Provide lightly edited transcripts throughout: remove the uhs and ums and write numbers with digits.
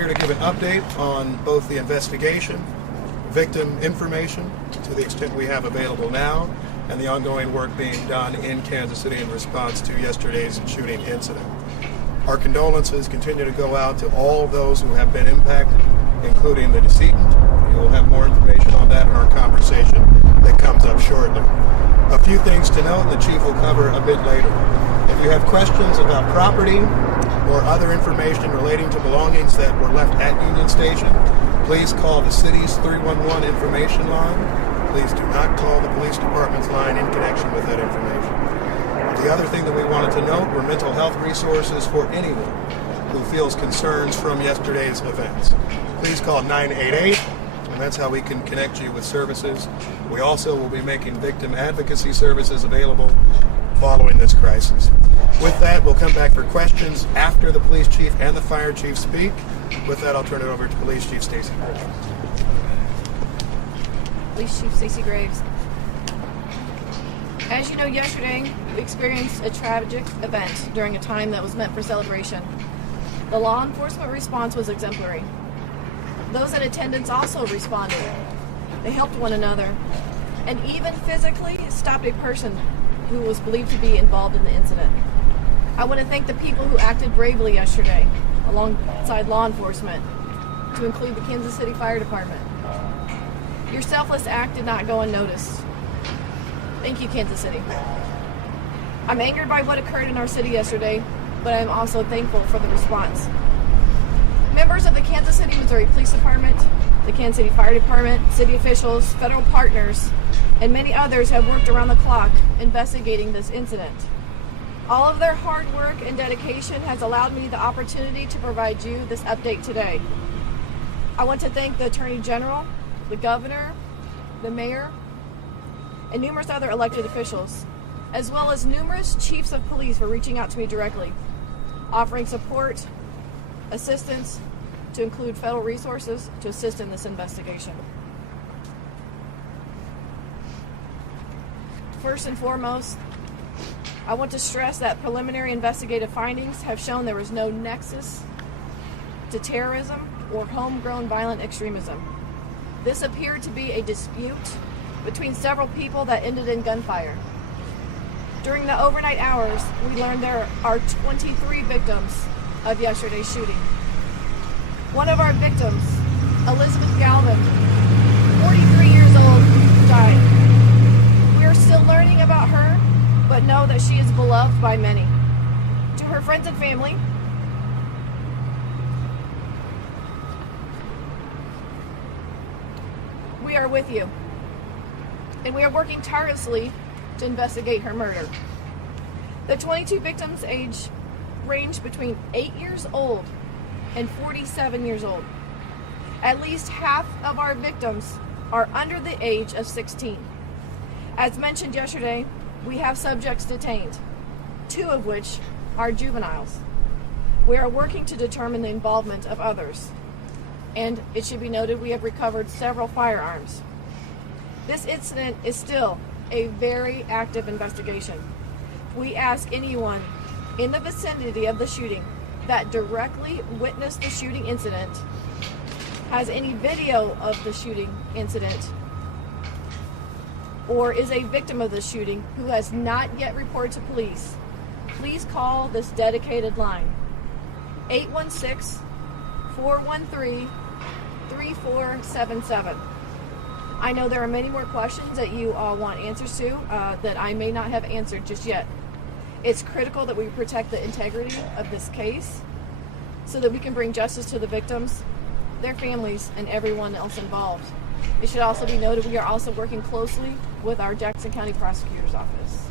here to give an update on both the investigation, victim information, to the extent we have available now, and the ongoing work being done in Kansas City in response to yesterday's shooting incident. Our condolences continue to go out to all those who have been impacted, including the decedent. You will have more information on that in our conversation that comes up shortly. A few things to note, the Chief will cover a bit later. If you have questions about property or other information relating to belongings that were left at Union Station, please call the city's 311 information line. Please do not call the police department's line in connection with that information. The other thing that we wanted to note were mental health resources for anyone who feels concerns from yesterday's events. Please call 988, and that's how we can connect you with services. We also will be making victim advocacy services available following this crisis. With that, we'll come back for questions after the police chief and the fire chief speak. With that, I'll turn it over to Police Chief Stacy Graves. Police Chief Stacy Graves. As you know, yesterday we experienced a tragic event during a time that was meant for celebration. The law enforcement response was exemplary. Those in attendance also responded. They helped one another and even physically stopped a person who was believed to be involved in the incident. I want to thank the people who acted bravely yesterday alongside law enforcement, to include the Kansas City Fire Department. Your selfless act did not go unnoticed. Thank you, Kansas City. I'm angered by what occurred in our city yesterday, but I'm also thankful for the response. Members of the Kansas City, Missouri Police Department, the Kansas City Fire Department, city officials, federal partners, and many others have worked around the clock investigating this incident. All of their hard work and dedication has allowed me the opportunity to provide you this update today. I want to thank the Attorney General, the Governor, the Mayor, and numerous other elected officials, as well as numerous chiefs of police for reaching out to me directly, offering support, assistance, to include federal resources to assist in this investigation. First and foremost, I want to stress that preliminary investigative findings have shown there was no nexus to terrorism or homegrown violent extremism. This appeared to be a dispute between several people that ended in gunfire. During the overnight hours, we learned there are 23 victims of yesterday's shooting. One of our victims, Elizabeth Galvin, 43 years old, died. We are still learning about her, but know that she is beloved by many. To her friends and family, we are with you, and we are working tirelessly to investigate her murder. The 22 victims' age ranged between 8 years old and 47 years old. At least half of our victims are under the age of 16. As mentioned yesterday, we have subjects detained, 2 of which are juveniles. We are working to determine the involvement of others. And it should be noted, we have recovered several firearms. This incident is still a very active investigation. We ask anyone in the vicinity of the shooting that directly witnessed the shooting incident, has any video of the shooting incident, or is a victim of the shooting who has not yet reported to police, please call this dedicated line, 816-413-3477. I know there are many more questions that you all want answers to that I may not have answered just yet. It's critical that we protect the integrity of this case so that we can bring justice to the victims, their families, and everyone else involved. It should also be noted we are also working closely with our Jackson County Prosecutor's Office.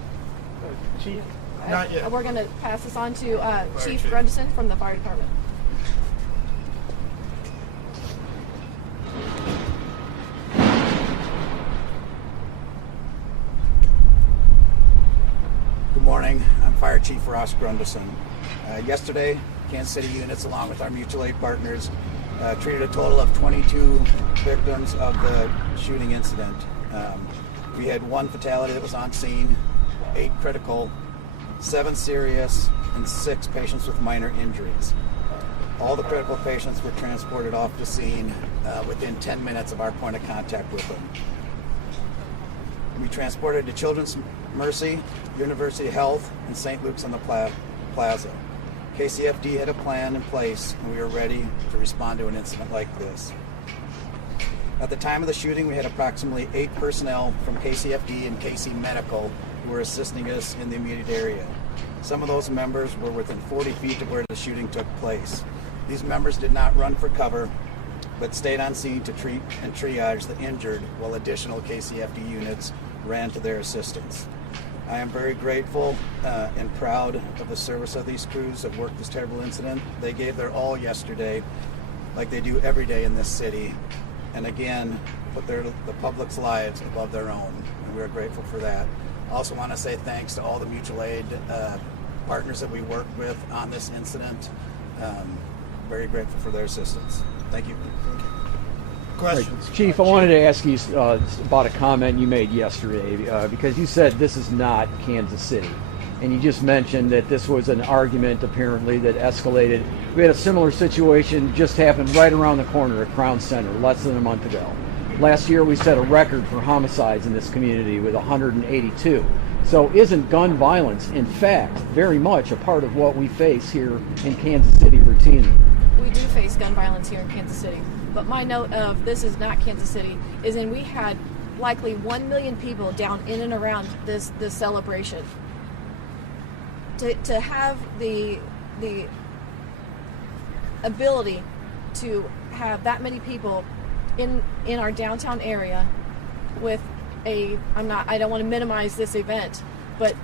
Chief? Not yet. We're going to pass this on to Chief Grundison from the Fire Department. Good morning. I'm Fire Chief Ross Grundison. Yesterday, Kansas City units, along with our mutual aid partners, treated a total of 22 victims of the shooting incident. We had 1 fatality that was on scene, 8 critical, 7 serious, and 6 patients with minor injuries. All the critical patients were transported off the scene within 10 minutes of our point of contact with them. We transported to Children's Mercy, University Health, and St. Luke's on the Plaza. KCFD had a plan in place, and we were ready to respond to an incident like this. At the time of the shooting, we had approximately 8 personnel from KCFD and KC Medical who were assisting us in the immediate area. Some of those members were within 40 feet of where the shooting took place. These members did not run for cover, but stayed on scene to treat and triage the injured while additional KCFD units ran to their assistance. I am very grateful and proud of the service of these crews that worked this terrible incident. They gave their all yesterday, like they do every day in this city, and again, put the public's lives above their own, and we're grateful for that. I also want to say thanks to all the mutual aid partners that we worked with on this incident. Very grateful for their assistance. Thank you. Questions? Right. Chief, I wanted to ask you about a comment you made yesterday, because you said this is not Kansas City. And you just mentioned that this was an argument, apparently, that escalated. We had a similar situation just happened right around the corner at Crown Center less than a month ago. Last year, we set a record for homicides in this community with 182. So isn't gun violence, in fact, very much a part of what we face here in Kansas City routinely? We do face gun violence here in Kansas City. But my note of this is not Kansas City is in we had likely 1 million people down in and around this celebration. To have the ability to have that many people in our downtown area with I don't want to minimize this event, but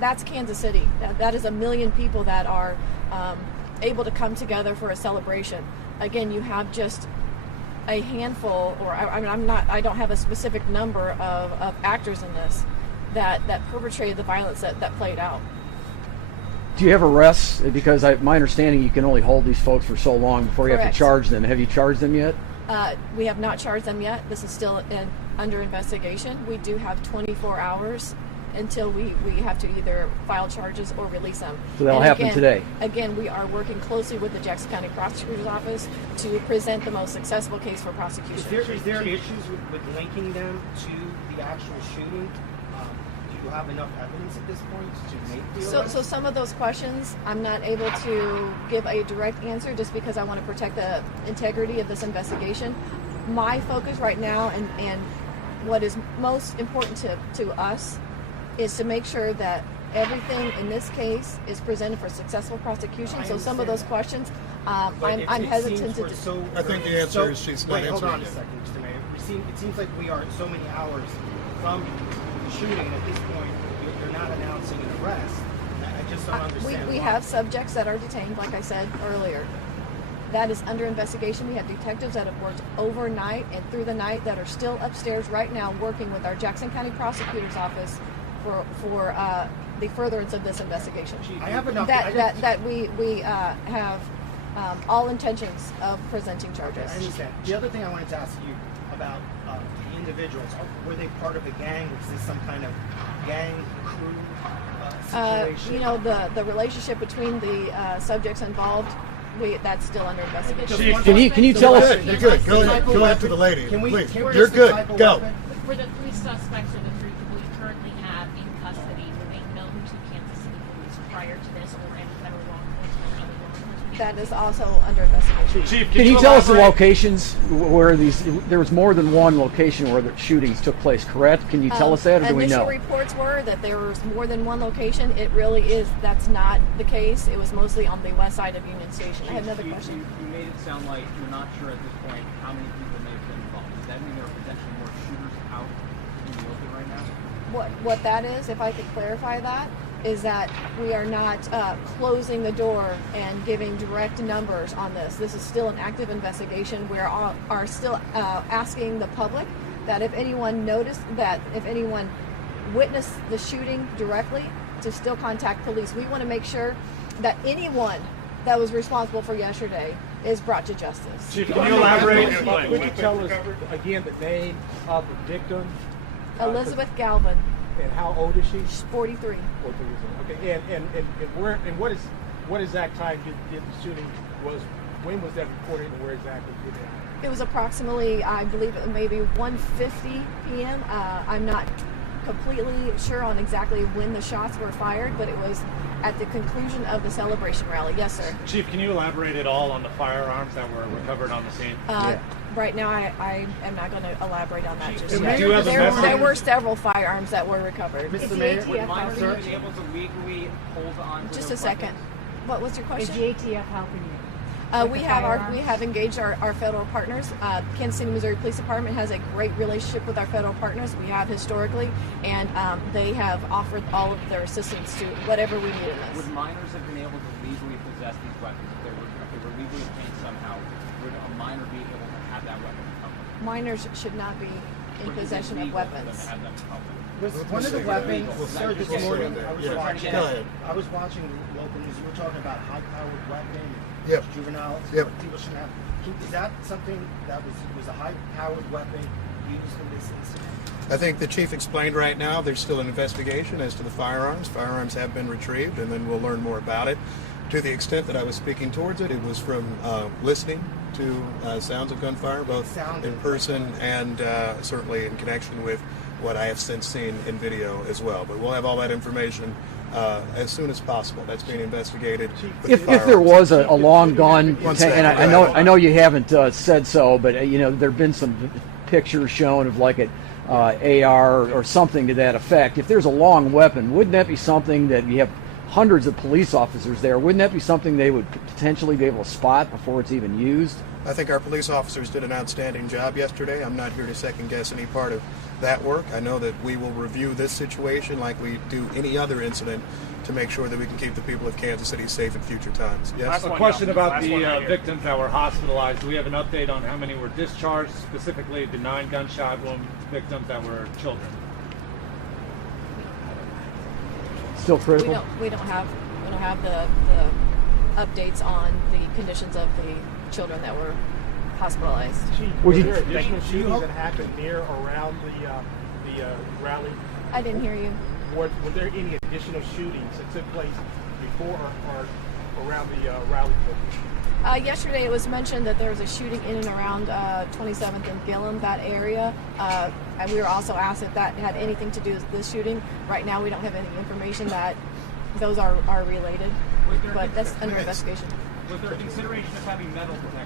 that's Kansas City. That is 1 million people that are able to come together for a celebration. Again, you have just a handful, or I don't have a specific number of actors in this that perpetrated the violence that played out. Do you have arrests? Because my understanding, you can only hold these folks for so long before you have to charge them. Have you charged them yet? We have not charged them yet. This is still under investigation. We do have 24 hours until we have to either file charges or release them. So that'll happen today? Again, we are working closely with the Jackson County Prosecutor's Office to present the most successful case for prosecution. Is there issues with linking them to the actual shooting? Do you have enough evidence at this point to make the arrest? So some of those questions, I'm not able to give a direct answer just because I want to protect the integrity of this investigation. My focus right now and what is most important to us is to make sure that everything in this case is presented for successful prosecution. So some of those questions, I'm hesitant to. I think the answer is she's not answering. Hold on a second, Mr. Mayor. It seems like we are so many hours from the shooting, and at this point, you're not announcing an arrest. I just don't understand. We have subjects that are detained, like I said earlier. That is under investigation. We have detectives that have worked overnight and through the night that are still upstairs right now working with our Jackson County Prosecutor's Office for the furtherance of this investigation. I have enough. That we have all intentions of presenting charges. I understand. The other thing I wanted to ask you about the individuals, were they part of a gang? Was this some kind of gang crew situation? The relationship between the subjects involved, that's still under investigation. Can you tell us? You're good. Go ahead to the lady. Please. You're good. Go. For the 3 suspects or the 3 people we currently have in custody, were they known to Kansas City Police prior to this, or any federal law enforcement or other law enforcement? That is also under investigation. Chief, Can you tell us the locations where there was more than one location where the shootings took place, correct? Can you tell us that, or do we know? Initial reports were that there was more than one location. It really that's not the case. It was mostly on the west side of Union Station. I had another question. You made it sound like you're not sure at this point how many people may have been involved. Does that mean there are potentially more shooters out in the open right now? What that is, if I could clarify that, is that we are not closing the door and giving direct numbers on this. This is still an active investigation. We are still asking the public that if anyone witnessed the shooting directly, to still contact police. We want to make sure that anyone that was responsible for yesterday is brought to justice. Chief, can you elaborate? Would you tell us again the name of the victim? Elizabeth Galvin. And how old is she? She's 43. 43. Okay. And what exact time did the shooting When was that reported and where exactly did it happen? It was approximately, I believe, maybe 1:50 p.m. I'm not completely sure on exactly when the shots were fired, but it was at the conclusion of the celebration rally. Yes, sir. Chief, can you elaborate at all on the firearms that were recovered on the scene? Right now, I am not going to elaborate on that just Do yet. you have a message? There were several firearms that were recovered. Mr. Mayor, Would minors be able to legally hold on to Just their a second. weapons? What's your question? Is the ATF helping you? We have engaged our federal partners. Kansas City, Missouri Police Department has a great relationship with our federal partners. We have historically, and they have offered all of their assistance to whatever we need in this. Would minors have been able to legally possess these weapons if they were legally obtained somehow? Would a minor be able to have that weapon in public? Minors should not be in possession of weapons. Have them in public? Was one of the weapons, sir, this morning, Yeah. I was watching local news, you were talking about high-powered weapon, Yep. juveniles, Yep. people should have. Is that something that was a high-powered weapon used in this incident? I think the chief explained right now there's still an investigation as to the firearms. Firearms have been retrieved, and then we'll learn more about it. To the extent that I was speaking towards it, it was from listening to sounds of gunfire, both in person and certainly in connection with what I have since seen in video as well. But we'll have all that information as soon as possible. That's being investigated. If there was a long gun, One and second. I know you haven't said so, but there've been some pictures shown of like an AR or something to that effect. If there's a long weapon, wouldn't that be something that you have hundreds of police officers there? Wouldn't that be something they would potentially be able to spot before it's even used? I think our police officers did an outstanding job yesterday. I'm not here to second guess any part of that work. I know that we will review this situation like we do any other incident to make sure that we can keep the people of Kansas City safe in future times. Yes? A question about the victims that were hospitalized. Do we have an update on how many were discharged, specifically the 9 gunshot wound victims that were children? Still critical? We don't have the updates on the conditions of the children that were hospitalized. Chief, Would were you- there additional shootings that happened near or around the rally? I didn't hear you. Were there any additional shootings that took place before or around the rally? Yesterday it was mentioned that there was a shooting in and around 27th and Gillum, that area. And we were also asked if that had anything to do with this shooting. Right now we don't have any information that those are related, but that's under investigation. Was there consideration of having metal detectors?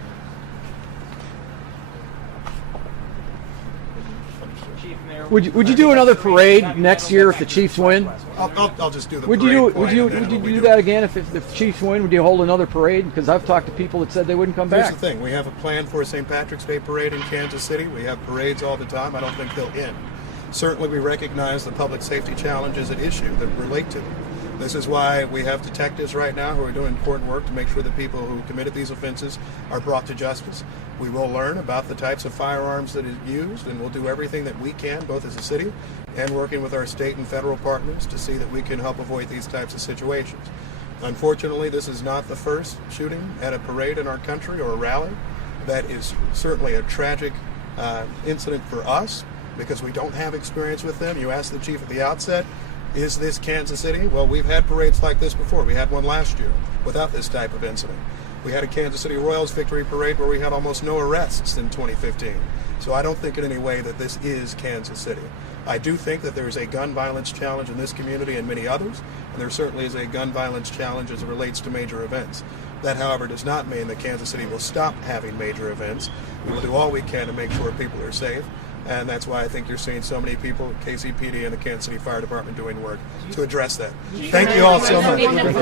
Chief, Mayor, Would you do another parade next year if the Chiefs win? I'll just do the Would parade you point and then would we you do that again if the Chiefs win? Would you hold another parade? Because I've talked to people that said they wouldn't come Here's back. the thing. We have a plan for a St. Patrick's Day parade in Kansas City. We have parades all the time. I don't think they'll end. Certainly we recognize the public safety challenges at issue that relate to them. This is why we have detectives right now who are doing important work to make sure that people who committed these offenses are brought to justice. We will learn about the types of firearms that is used, and we'll do everything that we can, both as a city and working with our state and federal partners, to see that we can help avoid these types of situations. Unfortunately, this is not the first shooting at a parade in our country or a rally. That is certainly a tragic incident for us because we don't have experience with them. You asked the chief at the outset, is this Kansas City? Well, we've had parades like this before. We had one last year without this type of incident. We had a Kansas City Royals victory parade where we had almost no arrests in 2015. So I don't think in any way that this is Kansas City. I do think that there is a gun violence challenge in this community and many others, and there certainly is a gun violence challenge as it relates to major events. That, however, does not mean that Kansas City will stop having major events. We will do all we can to make sure people are safe. And that's why I think you're seeing so many people, KCPD and the Kansas City Fire Department, doing work to address that. Thank you all so much. You guys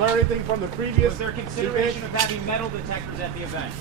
learn anything from the previous? was there consideration of having metal detectors at the event?